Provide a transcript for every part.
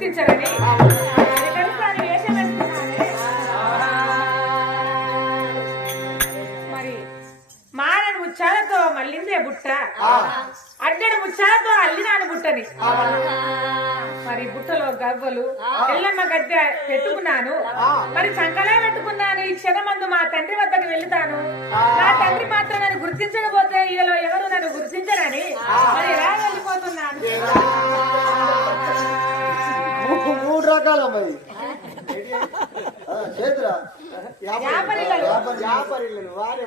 వేసుకున్నానే మరి మానని ముచ్చాలతో మళ్ళిందే బుట్ట. అడ్డడి ముచ్చాలతో అల్లినాను బుట్టని. మరి బుట్టలో గవ్వలు ఎల్లమ్మ గద్దె పెట్టుకున్నాను. మరి సంకలే పెట్టుకున్నాను. ఈ క్షణమందు మా తండ్రి వద్దకు వెళ్తాను. నా తండ్రి మాత్రం నన్ను గుర్తించకపోతే ఈలో ఎవరు నన్ను గుర్తించరని? రకాల మరి చేతురా వారే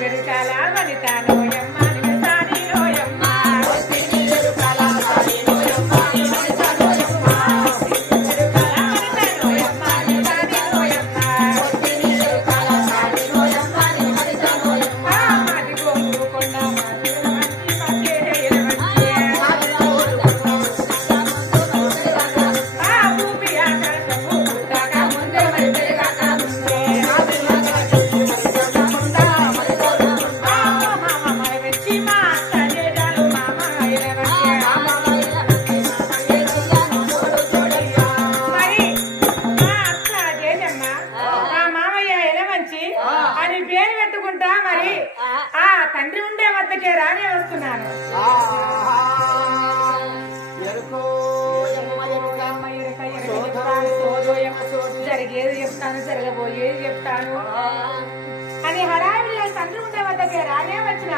వెనుకాల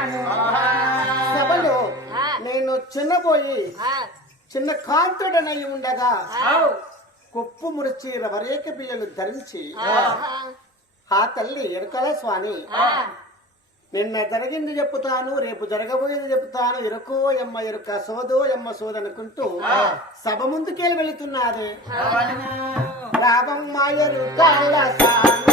వచ్చినాను సభలో నేను చిన్నపోయి చిన్న కాంతుడనై ఉండగా కొప్పు ముడిచి వరేక బియ్యలు ధరించి ఆ. తల్లి ఎరుకల స్వామి. నిన్న జరిగింది చెప్తాను రేపు జరగబోయేది చెప్తాను ఎరుకో ఎమ్మ ఎరుక సోదో ఎమ్మ సోద అనుకుంటూ సభ ముందుకెళ్ళి వెళుతున్నది రామమ్మ ఎరుకల స్వామి.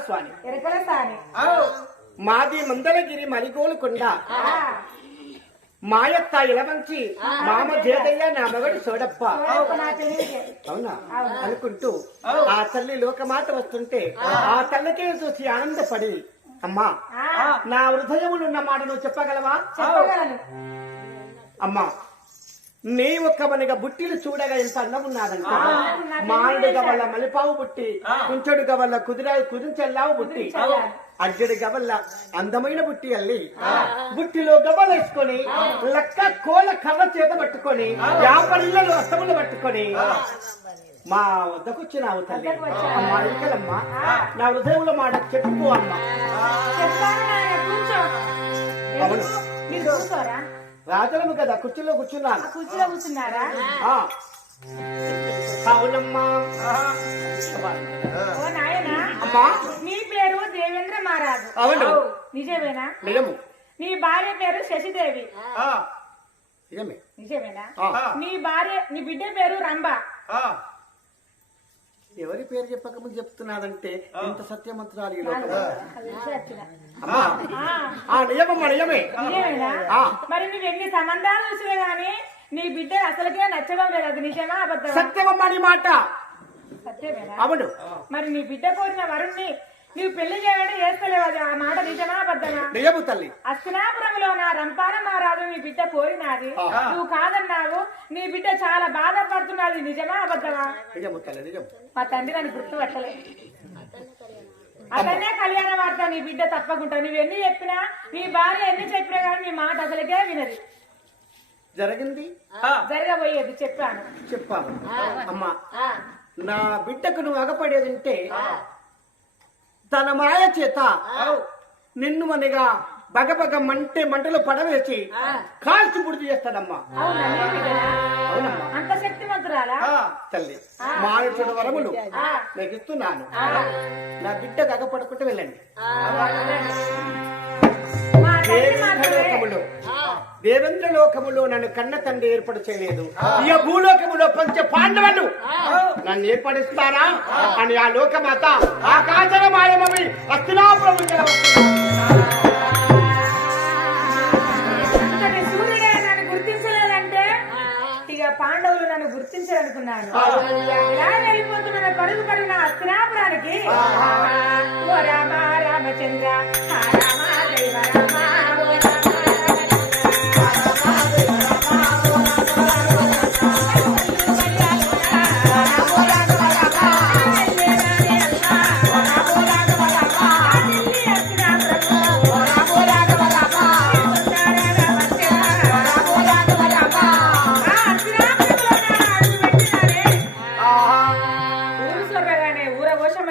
స్వామి ఎరకల సాని మాది మందలగిరి మలిగోలు కొండ మాయత్త ఇలవంచి మామ జేదయ్య నా మగడు సోడప్ప. అవునా? అనుకుంటూ ఆ. తల్లి లోకమాత వస్తుంటే ఆ. తల్లికే చూసి ఆనందపడి అమ్మా నా హృదయములు ఉన్న మాట నువ్వు చెప్పగలవా? చెప్పగలను. అమ్మా నీ ఒక్క మనగా బుట్టిలు చూడగా ఎంత అందం ఉన్నదంట. మానుడు గవల్ల మలిపావు బుట్టి కుంచెడు గవల్ల కుదిరాయి కుదించెల్లావు బుట్టి. అడ్డడి గవల్ల అందమైన బుట్టి అల్లి బుట్టిలో గవ్వలు వేసుకొని లక్క కోల కర్ర చేత పట్టుకొని యాపరిళ్ళలు అస్తములు పట్టుకొని మా వద్దకు వచ్చినావు తల్లి. అమ్మా ఇంకలమ్మా నా హృదయంలో మాట చెప్పుకో అమ్మా. అవును. రాజలము కదా కుర్చీలో కూర్చున్నాను. కుర్చీలో కూర్చున్నారా. అవునమ్మా. ఓ నాయనా. అమ్మా. నీ పేరు దేవేంద్ర మహారాజు. అవును. నిజమేనా? నిజము. నీ భార్య పేరు శశిదేవి. నిజమే. నిజమేనా. నీ భార్య నీ బిడ్డ పేరు రంభ. ఎవరి పేరు చెప్పక ముందు చెప్తున్నాదంటే ఇంత సత్యమంత్రాలు ఈ. అమ్మా. ఆ, నిజమమ్మా నిజమే ఆ. మరి నువ్వు ఎన్ని సంబంధాలు చూసినా గానీ నీ బిడ్డ అసలుకే నచ్చడం లేదు అది నిజమా అబద్ధమా? సత్యమమ్మా నీ మాట. సత్యమేనా? అవును. మరి నీ బిడ్డ కోరిన వరుణ్ణి నువ్వు పెళ్ళి చేయడం చేస్తలేవు అది ఆ మాట నిజమా అబద్ధమా? నిజము తల్లి. అస్తినాపురంలో నా రంపాన మహారాజు నీ బిడ్డ కోరినాది? ఆ. నువ్వు కాదన్నావు నీ బిడ్డ చాలా బాధపడుతున్నది నిజమా అబద్ధమా? నిజము తల్లి నిజం మా తండ్రి నన్ను గుర్తుపట్టలే అతనే కళ్యాణ వార్త నీ బిడ్డ తప్పకుండా. నువ్వు ఎన్ని చెప్పినా నీ భార్య ఎన్ని చెప్పినా కానీ నీ మాట అసలుకే వినది. జరిగింది? జరగబోయేది చెప్పాను. చెప్పాము అమ్మా నా బిడ్డకు నువ్వు అగపడేదంటే తన మాయ చేత నిన్ను మనగా బగబగ మంటే మంటలు పడవేసి కాల్చి పుడిచి చేస్తాడమ్మా. అంత శక్తివంతుడు భక్తురాలా తల్లి మానుచుడు వరములు. మీకు ఇస్తున్నాను నా బిడ్డ గగపడుకుంటూ వెళ్ళండి. దేవేంద్ర లోకములో నన్ను కన్న తండ్రి ఏర్పాటు చేయలేదు. ఈ భూలోకములో పంచ పాండవులు నన్ను ఏర్పడిస్తారా అని ఆ లోకమాత ఆకాశన మాయమై అస్తినాపురం అంతటి సూర్యుడే నన్ను గుర్తించలేదంటే ఇక పాండవులు నన్ను గుర్తించాలనుకున్నాను వెళ్ళిపోతున్న పరుగు పరుగున అస్తినాపురానికి. ఓ రామ రామచంద్ర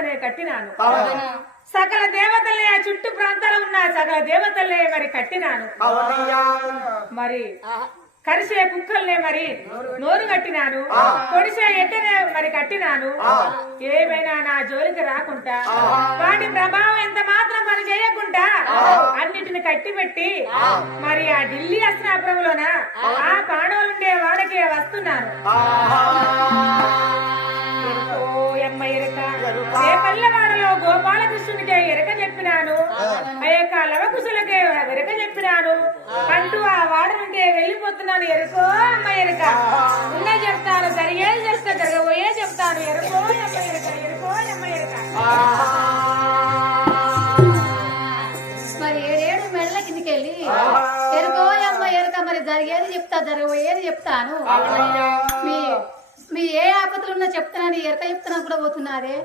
ఊరఘోషమనే కట్టినాను. సకల దేవతలే ఆ చుట్టూ ప్రాంతాలు ఉన్న సకల దేవతలే మరి కట్టినాను. మరి కరిసే కుక్కల్నే మరి నోరు కట్టినాను. పొడిసే ఎట్టనే మరి కట్టినాను. ఏమైనా నా జోలికి రాకుండా వాటి ప్రభావం ఎంత మాత్రం పని చేయకుండా అన్నిటిని కట్టి పెట్టి మరి ఆ ఢిల్లీ అస్త్రాపురంలోన? ఆ. పాండవులుండే వాడకే వస్తున్నాను. లవకుశులకే ఎరక చెప్పినాను. అంటూ ఆ వాడ నుండి వెళ్ళిపోతున్నాను ఎరుకో అమ్మ ఎరక. ఉండే చెప్తాను జరిగేది చేస్తే జరగబోయే చెప్తాను. ఎరుకో అమ్మ ఎరక ఎరుకో అమ్మ ఎరక. మరి ఏడేడు మెడల కిందికి వెళ్ళి ఎరుకో అమ్మ ఎరుక మరి జరిగేది చెప్తా జరగబోయేది చెప్తాను. మీ మీ ఏ ఆపదలు ఉన్నా చెప్తానని ఎరక చెప్తున్నా కూడా పోతున్నారే?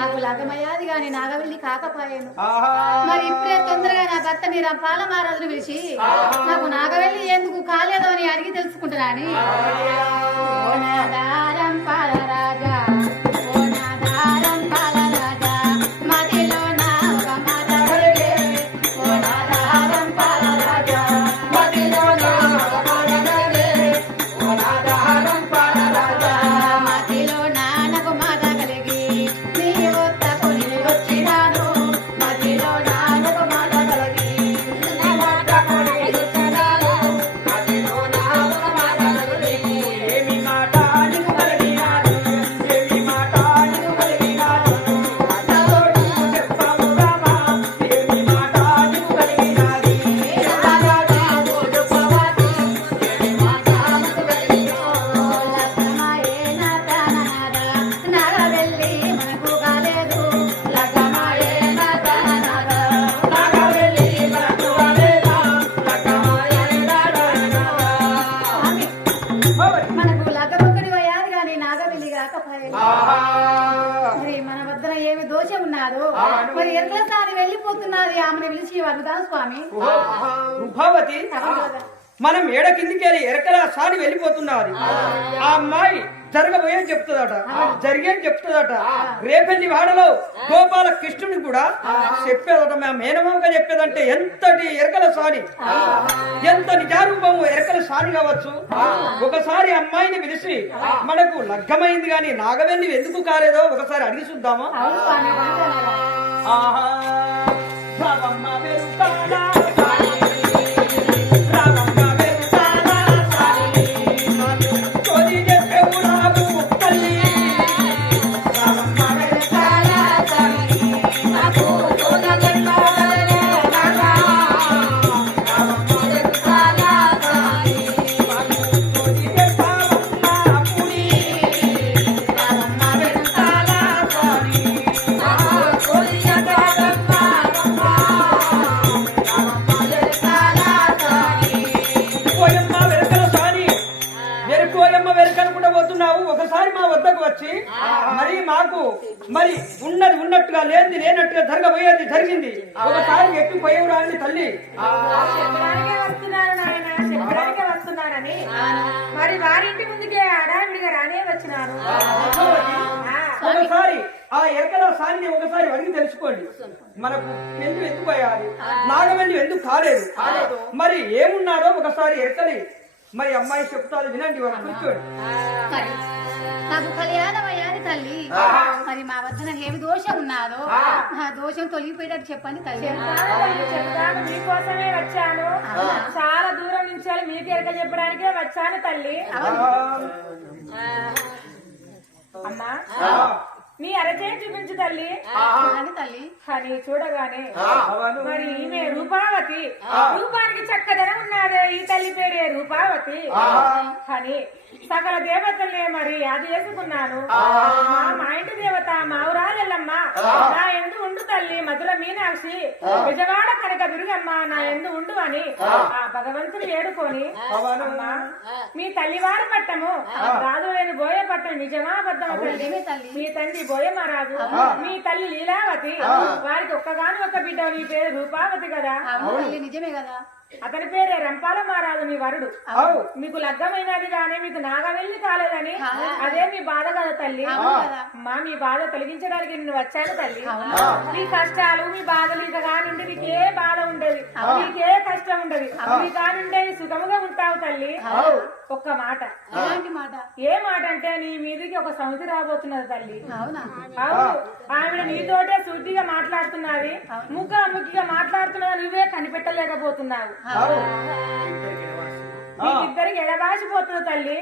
నాకు లగ్గమయ్యాది గాని నాగవెల్లి కాకపోయాను. మరి ఇప్పుడే తొందరగా నా భర్త నీ రంపాల మహారాజును పిలిచి నాకు నాగవెల్లి ఎందుకు కాలేదో అని అడిగి తెలుసుకుంటున్నాని. మనకు లగ్గమొక్కడి పోయాది కానీ నాగవెల్లి కాకపోయాడు మరి మన వద్దన ఏమి దోషం ఉన్నాదో మరి ఎట్లా సారి వెళ్ళిపోతున్నది ఆమెను పిలిచి వదుదాం స్వామి? కదా. మనం ఏడ కిందికి ఎరకల సారి వెళ్ళిపోతున్నది ఆ అమ్మాయి జరగబోయేది చెప్తుందట. జరిగేది చెప్తుందట. రేపెల్లి వాడలో గోపాల కృష్ణుని కూడా చెప్పేదట. మా మేనమామగా చెప్పేదంటే ఎంతటి ఎరకల సాని. ఎంత నిజారూపము ఎరకల సాని కావచ్చు. ఒకసారి అమ్మాయిని పిలిచి మనకు లగ్గమైంది గాని నాగవెల్లి ఎందుకు కాలేదో ఒకసారి అడిగి చూద్దామా. ఆహా. మరి మాకు మరి ఉన్నది ఉన్నట్టుగా లేనిది లేనట్టుగా జరగబోయేది జరిగింది. ఒకసారి ఎక్కిపోయేవు రాని తల్లి. చెప్పడానికే వస్తున్నారు నాయన చెప్పడానికే వస్తున్నానని మరి వారింటి ముందుకే అడావిడిగా రానే వచ్చినాను ఆ, ఒకసారి ఆ ఎరకల సానిని ఒకసారి అడిగి తెలుసుకోండి. మనకు పెళ్ళి ఎందుకు అయ్యాలి? నాగవెల్లి ఎందుకు కాలేదు? మరి ఏమున్నారో ఒకసారి ఎరకలి. మరి అమ్మాయి చెప్తారు వినండి వాడు కూర్చోండి. తల్లి. మరి మా వద్దన ఏమి దోషం ఉన్నాదో ఆ. దోషం తొలగిపోయేటట్టు చెప్పండి తల్లి. చెప్తాను తల్లి, చెప్తాను మీకోసమే వచ్చాను. చాలా దూరం నుంచి మీకు ఎరక చెప్పడానికే వచ్చాను తల్లి. అమ్మా. నీ అరచే చూపించు తల్లి. అని తల్లి. అని చూడగానే అవును. మరి ఈమె రూపావతి. రూపానికి చక్కదనం ఉన్నదే ఈ తల్లి పేరే రూపావతి. అని సకల దేవతల్ని మరి అది వేసుకున్నాను మా మా ఇంటి దేవత మా నా ఎందు ఉండు తల్లి మధుర మీనాక్షి విజయవాడ కనక దుర్గమ్మ నా ఎందు ఉండు అని ఆ. భగవంతుని ఏడుకొని అమ్మా మీ తల్లివారి పట్టము రాజులేని బోయ పట్టం నిజమా తల్లి. మీ తండ్రి బోయమహారాజు మీ తల్లి లీలావతి వారికి ఒక్కగాని ఒక్క బిడ్డ నీ పేరు రూపావతి కదా? నిజమే కదా? అతని పేరే రంపాల మహారాజు మీ వరుడు. మీకు లగ్గమైనది గానీ మీకు నాగవెల్లి కాలేదని. అదే మీ బాధ కదా తల్లి. అమ్మా మీ బాధ తొలగించడానికి నేను వచ్చాను తల్లి. మీ కష్టాలు మీ బాధలు ఇక కానుండి నీకే బాధ ఉండదు. నీకే కష్టం ఉండదు. నీ కానుండేది సుఖముగా ఉంటావు తల్లి. ఒక్క మాట. ఏ మాట అంటే నీ మీదికి ఒక సమితి రాబోతున్నది తల్లి. అవునా? ఆవిడ నీతోటే శుద్ధిగా మాట్లాడుతున్నది. ముఖ ముఖిగా మాట్లాడుతున్నది నువ్వే కనిపెట్టలేకపోతున్నావు. మీకిద్దరికి ఎడబాసిపోతుంది తల్లి.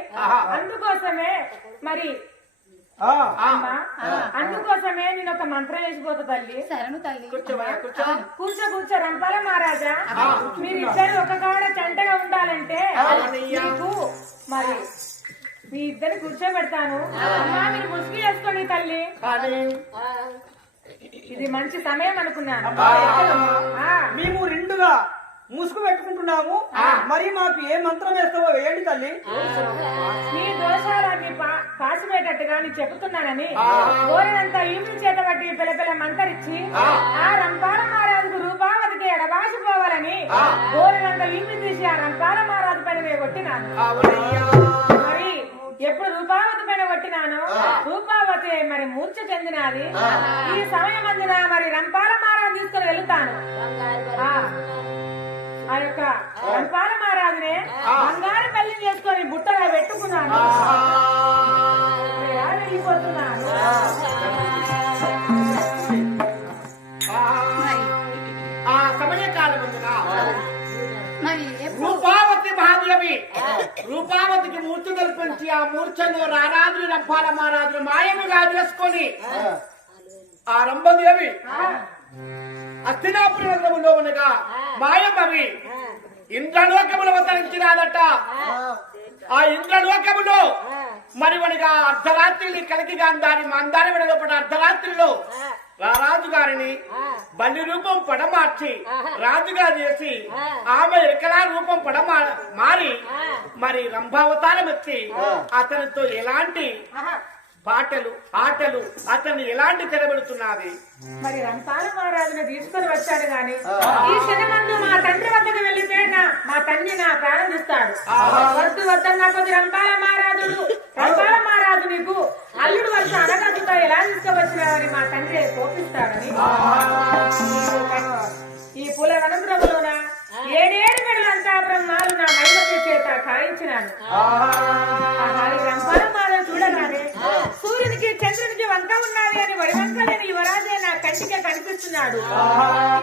అందుకోసమే మరి అందుకోసమే నేను ఒక మంత్రం వేసిపోతా తల్లి. శరణు తల్లి. కూర్చో కూర్చో రంపాల మహారాజా. మీరిద్దరు ఒక కాడ జంటగా ఉండాలంటే మీకు మరి మీ ఇద్దరు కూర్చోబెడతాను. అమ్మా మీరు ముసుగు చేసుకోండి తల్లి. ఇది మంచి సమయం అనుకున్నాను. ఆ, మేము రెండుగా. ముసుగు పెట్టుకుంటున్నాము. మరి మాకు ఏ మంత్రం వేస్తావో వేయండి తల్లి. నీ దోషాలన్నీ పా- పాసిపోయేటట్టుగా నీకు చెబుతున్నానని కోరినంత చేత బట్టి పిల్ల పిల్ల మంతరిచ్చి ఆ. రంపాల మహారాజుకు రూపావతికి ఎడబాసిపోవాలని కోరినంత ఈవిని తీసి ఆ రంపాల మహారాజు పైన నేను కొట్టినాను. మరి ఎప్పుడు రూపావతి పైన కొట్టినాను రూపావతి మరి మూర్ఛ చెందినది. ఈ సమయం అందిన మరి రంపాల మహారాజు తీసుకొని వెళుతాను. ఆ, యొక్క రంపాల మహారాజునే బంగారు పల్లి చేసుకొని బుట్టగా పెట్టుకున్నాను. వెళ్ళిపోతున్నాను ఆ. సమయకాలం మరి ఎప్పుడు? రూపావతి మహాదేవి రూపావతికి మూర్తి కల్పించి ఆ మూర్ఛను రారాజులు రంపాల మహారాజులు మాయముగా చేసుకొని ఆ. రంభదేవి అస్థినాపురి నగరములో ఉండగా మాయమవి ఇంద్రలోకములు అవతరించినాదట ఆ. ఇంద్రలోకములో మరి మనగా అర్ధరాత్రి కలిగి గాంధారి మందారి విడలోపట అర్ధరాత్రిలో రారాజు గారిని బలి రూపం పడమార్చి రాజుగా చేసి ఆమె ఎకరా రూపం పడమా మారి మరి రంభావతారం వచ్చి అతనితో ఎలాంటి పాటలు ఆటలు అతన్ని ఎలాంటి తెరబెడుతున్నది మరి రంపాల మహారాజుని తీసుకొని వచ్చాడు గాని ఈ క్షణమందు మా తండ్రి వద్దకు వెళ్ళితే నా మా తండ్రి నా ప్రాణం ఇస్తాడు వద్దు వద్దన్నా కొద్ది రంపాల మహారాజుడు రంపాల మహారాజు నీకు అల్లుడు వలస అనగదుగా ఎలా తీసుకువచ్చినావని మా తండ్రి కోపిస్తాడని. ఈ పుల అనంతరములోన ఏడేడు అంతాపురం నాలు నా మైమతి చేత కాయించినాను. రంపాల మహారాజు చూడగానే చంద్రుడికి వంక ఉన్నది అని వడివంకలేని యువరాజే నా కంటికే కనిపిస్తున్నాడు.